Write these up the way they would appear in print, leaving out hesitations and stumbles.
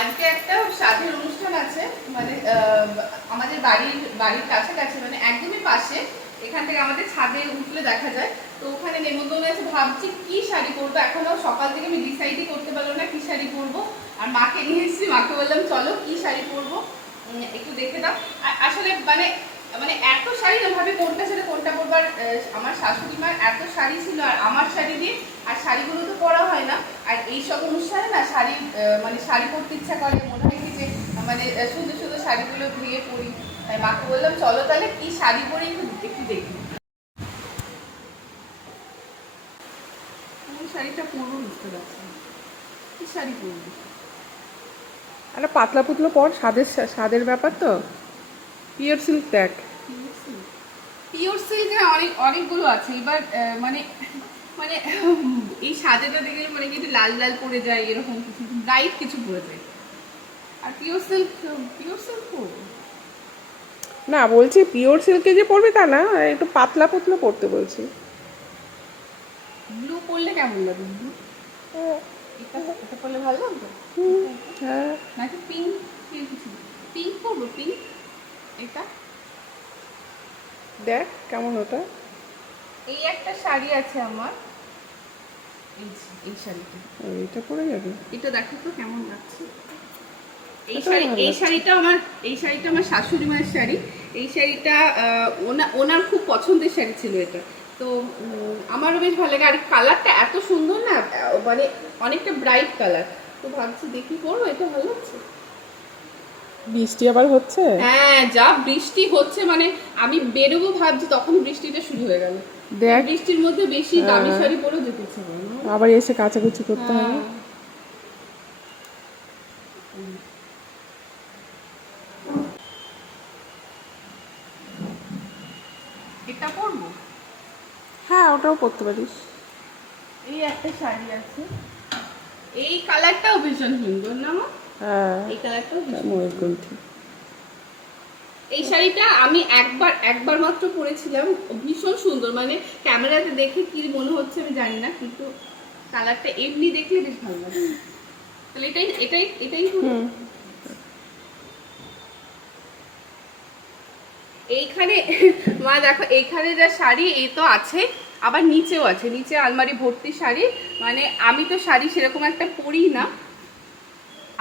আজকে একটা সাধের অনুষ্ঠান আছে, মানে আমাদের বাড়ির কাছাকাছি, মানে একদমই পাশে। এখান থেকে আমাদের ছাদে উঠলে দেখা যায়। তো ওখানে নেমন্তন্ন আছে, ভাবছি কি শাড়ি পরবো। এখনো সকাল থেকে আমি ডিসাইডই করতে পারলাম না কি শাড়ি পরবো। আর মাকে নিয়ে এসেছি, মাকে বললাম চলো কি শাড়ি পরবো একটু দেখে দাও। আসলে মানে মানে এত শাড়ি না, ভাবে কোনটা ছেড়ে কোনটা পরবার। আমার শাশুড়ি মার এত শাড়ি ছিল, আর আমার শাড়ি দিয়ে আর শাড়িগুলো তো পরা হয় না। আর এইসব অনুষ্ঠানে না শাড়ি মানে শাড়ি পরতে ইচ্ছা করে, মনে হয় কি যে মানে সুন্দর সুন্দর শাড়িগুলো ধুয়ে পরি। তাই মাকে বললাম চলো তাহলে কি শাড়ি পরে একটু দেখি। কোন শাড়িটা পরবো বুঝতে পারছি না, কি শাড়ি পরবো। একটা পাতলা পুতলো পর, স্বাদের ব্যাপার তো। পিওর সিল্ক দেখ। পিওর সিল্ক অনেকগুলো আছে এবার, মানে মানে এই সাজেটা দেখলে মানে কিছু লাল লাল পড়ে যায়, এরকম কিছু ব্রাইট কিছু পড়ে যায়। আর পিওর সিল্ক পরবো না, বলছি পিওর সিল্কে যে পরবি তা না, একটু পাতলা পুতলো পরতে বলছি। ব্লু পরলে কেমন লাগে? ব্লু এটা পরলে ভালো লাগবে। হ্যাঁ, নাকি পিঙ্ক? পিঙ্ক পরবো, পিঙ্ক। এটা দেখ কেমন ওটা। এই একটা শাড়ি আছে আমার, এই শাড়িটা, এইটা পরে যাবে। এটা দেখো তো কেমন লাগছে। এই এটাও শাড়ি ভালো এই লাগছে। শাড়িটা আমার এই শাড়িটা আমার শাশুড়ি মায়ের শাড়ি। এই শাড়িটা ওনার খুব পছন্দের শাড়ি ছিল এটা। তো আমারও বেশ ভালো লাগে। আর কালারটা এত সুন্দর না, মানে অনেকটা ব্রাইট কালার। তো ভাবছি দেখি পরবো, এটা ভালো লাগছে। বৃষ্টি আবার হচ্ছে। হ্যাঁ, যা বৃষ্টি হচ্ছে, মানে আমি বেরোবো ভাবছি তখন বৃষ্টিটা শুরু হয়ে গেল। দেখ, বৃষ্টির মধ্যে বেশি দামি শাড়ি পরেও যেতে ইচ্ছে করে না। আবার এসে কাচাকুচি করতে হবে। হ্যাঁ। এটা পরবো। হ্যাঁ, ওটাও পরতে পারিস। এই একটা শাড়ি আছে, এই কালারটাও ভীষণ সুন্দর না মা? হ্যাঁ, এই কালারটাও ভীষণ ময়ূরকণ্ঠী। এই শাড়িটা আমি একবার মাত্র পরেছিলাম, ভীষণ সুন্দর। মানে ক্যামেরাতে দেখে কি মনে হচ্ছে আমি জানি না, কিন্তু কালারটা এমনি দেখলে বেশ ভালো লাগে। তাহলে এটাই পরবো। এইখানে মা দেখো, এইখানে যা শাড়ি এই তো আছে, আবার নিচেও আছে, নিচে আলমারি ভর্তি শাড়ি। মানে আমি তো শাড়ি সেরকম একটা পরি না,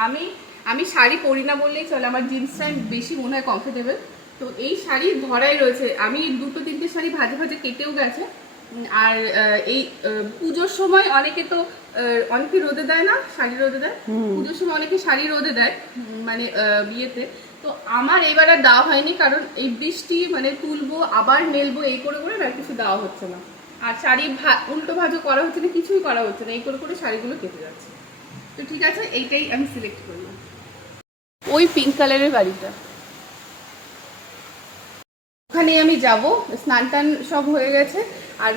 আমি আমি শাড়ি পরি না বললেই চলে। আমার জিন্সটাই বেশি মনে হয় কমফোর্টেবল। তো এই শাড়ি ধরাই রয়েছে, আমি 2-3টে শাড়ি ভাজে ভাজে কেটেও গেছে। আর এই পুজোর সময় অনেকে তো অনেকে রোদে দেয় না, শাড়ি রোদে দেয়। পুজোর সময় অনেকে শাড়ি রোদে দেয়, মানে বিয়েতে। তো আমার এবার আর দেওয়া হয়নি, কারণ এই বৃষ্টি, মানে তুলবো আবার মেলবো এই করে করে না, কিছু দেওয়া হচ্ছে না। আর শাড়ি উল্টো ভাজও করা হচ্ছে না, কিছুই করা হচ্ছে না, এই করে করে শাড়িগুলো কেটে যাচ্ছে। তো ঠিক আছে, এইটাই আমি সিলেক্ট করলাম। ওই পিঙ্ক কালারের বাড়িটা, ওখানে আমি যাব। স্নান টান সব হয়ে গেছে, আর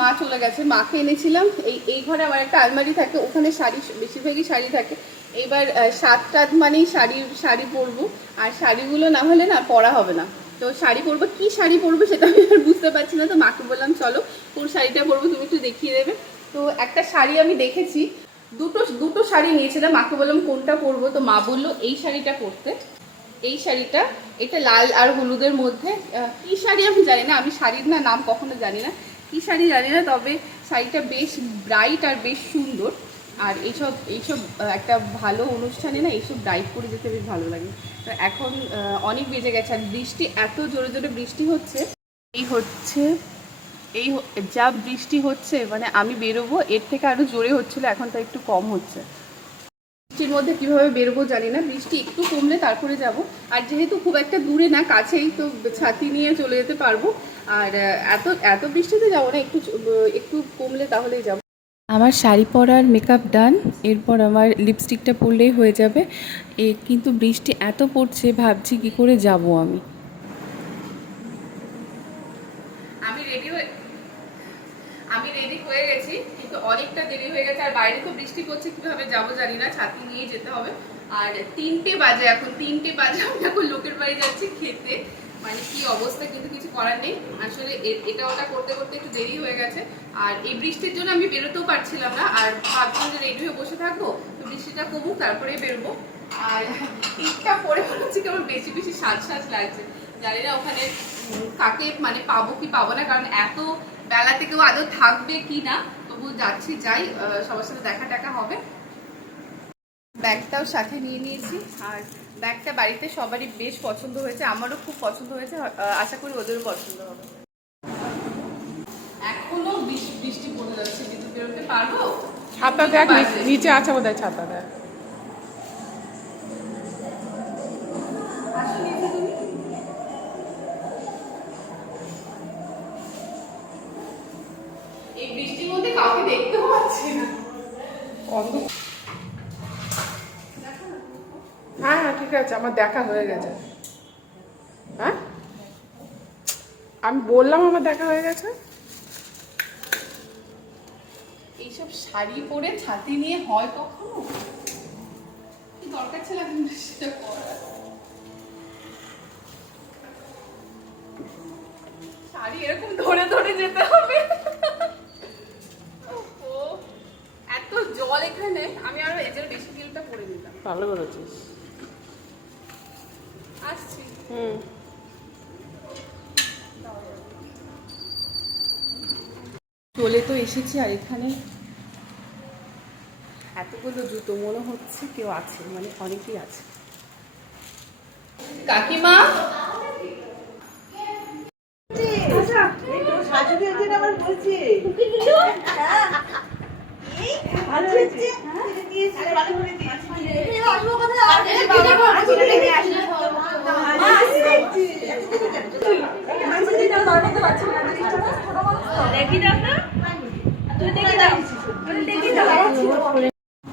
মা চলে গেছে। মাকে এনেছিলাম, এই ঘরে আমার একটা আলমারি থাকে, ওখানে শাড়ি বেশিরভাগই শাড়ি থাকে। এইবার সাত মানেই শাড়ি পরবো। আর শাড়িগুলো না হলে না পরা হবে না। তো শাড়ি পরবো, কি শাড়ি পরবো সেটা আমি আর বুঝতে পারছি না। তো মাকে বললাম চলো কোন শাড়িটা পরবো তুমি একটু দেখিয়ে দেবে। তো একটা শাড়ি আমি দেখেছি, দুটো শাড়ি নিয়েছিলাম। মাকে বললাম কোনটা পরবো, তো মা বললো এই শাড়িটা পরতে। এই শাড়িটা, এটা লাল আর হলুদের মধ্যে। কি শাড়ি আমি জানি না, আমি শাড়ির নাম কখনো জানি না, কি শাড়ি জানি না। তবে শাড়িটা বেশ ব্রাইট আর বেশ সুন্দর। আর এইসব একটা ভালো অনুষ্ঠানে না এইসব ব্রাইট পরে যেতে বেশ ভালো লাগে। তো এখন অনেক বেজে গেছে, আর বৃষ্টি, এত জোরে জোরে বৃষ্টি হচ্ছে। এই যা বৃষ্টি হচ্ছে, মানে আমি বেরোবো, এর থেকে আরো জোরে হচ্ছিল, এখন তো একটু কম হচ্ছে। বৃষ্টির মধ্যে কিভাবে বেরোবো জানি না, বৃষ্টি একটু কমলে তারপরে যাব। আর যেহেতু খুব একটা দূরে না, কাছেই, তো ছাতি নিয়ে চলে যেতে পারবো। আর এত বৃষ্টিতে যাবো না, একটু কমলে তাহলেই যাব। আমার শাড়ি পরার মেকআপ ডান, এরপর আমার লিপস্টিকটা পরলেই হয়ে যাবে। কিন্তু বৃষ্টি এত পড়ছে, ভাবছি কি করে যাব আমি। আমি রেডি হয়ে গেছি, কিন্তু অনেকটা দেরি হয়ে গেছে। আর বাইরে তো বৃষ্টি পড়ছে, কিভাবে যাবো জানি না, ছাতি নিয়ে যেতে হবে। আর 3টে বাজে, এখন 3টে বাজে, আমি এখন লোকের বাড়ি যাচ্ছি খেতে। মানে কি অবস্থা, কিন্তু কিছু করার নেই। আসলে এটা ওটা করতে করতে একটু দেরি হয়ে গেছে। আর এই বৃষ্টির জন্য আমি বেরোতেও পারছিলাম না, আর ভাবছিলাম যে রেডি হয়ে বসে থাকবো, তো বৃষ্টিটা কমুক তারপরেই বেরোবো। আর টিপটা পরে মনে হচ্ছে কেমন বেশি বেশি সাজ সাজ লাগছে। জানি না ওখানে কাকে মানে পাবো কি পাবো না, কারণ এত বেলা থেকেও আদৌ থাকবে কি না। তবু যাচ্ছি, যাই, সবার সাথে দেখা টাকা হবে। ব্যাগটাও সাথে নিয়ে নিয়েছি, আর ব্যাগটা বাড়িতে সবারই বেশ পছন্দ হয়েছে, আমারও খুব পছন্দ হয়েছে, আশা করি ওদেরও পছন্দ হবে। এখনো বৃষ্টি পড়ে যাচ্ছে, কিন্তু বেরোতে পারবো? ছাতা দেখ, নিচে আছে বোধহয় ছাতা দেখ। আসো নিচে তুমি। এই বৃষ্টির মধ্যে কাউকে দেখতেও পাচ্ছি না। হ্যাঁ হ্যাঁ ঠিক আছে, আমার দেখা হয়ে গেছে। হ্যাঁ আমি বললাম আমার দেখা হয়ে গেছে। এইসব শাড়ি পরে ছাতি নিয়ে হয় কখনো? কি দরকার ছিল এখন সেটা করার? শাড়ি এরকম ধরে ধরে যেতে হবে? ও এত জল এখানে, আমি আরো এজের বেশি কিলটা পরে নিতাম। ভালো করেছিস। আসছি। চলে তো এসেছি, আর এখানে এতগুলো জুতো, মনে হচ্ছে কেউ আছে, মানে অনেকেই আছে। কাকিমা,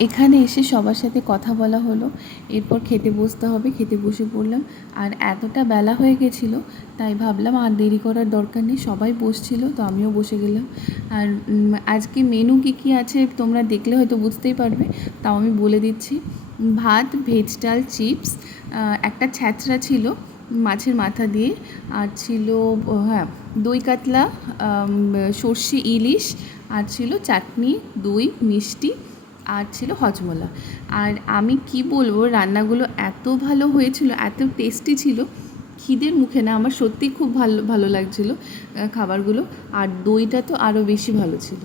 এখানে এসে সবার সাথে কথা বলা হলো, এরপর খেতে বসতে হবে, খেতে বসে পড়লাম। আর এতটা বেলা হয়ে গেছিলো, তাই ভাবলাম আর দেরি করার দরকার নেই, সবাই বসছিল তো আমিও বসে গেলাম। আর আজকে মেনু কী আছে তোমরা দেখলে হয়তো বুঝতেই পারবে, তাও আমি বলে দিচ্ছি। ভাত, ভেজ ডাল, চিপস, একটা ছ্যাঁচড়া ছিল মাছের মাথা দিয়ে, আর ছিল হ্যাঁ দই কাতলা, সর্ষে ইলিশ, আর ছিল চাটনি, দই, মিষ্টি, আর ছিল হজমোলা। আর আমি কি বলবো, রান্নাগুলো এত ভালো হয়েছিল, এত টেস্টি ছিল, খিদের মুখে না, আমার সত্যিই খুব ভালো ভালো লাগছিলো খাবারগুলো। আর দইটা তো আরও বেশি ভালো ছিল।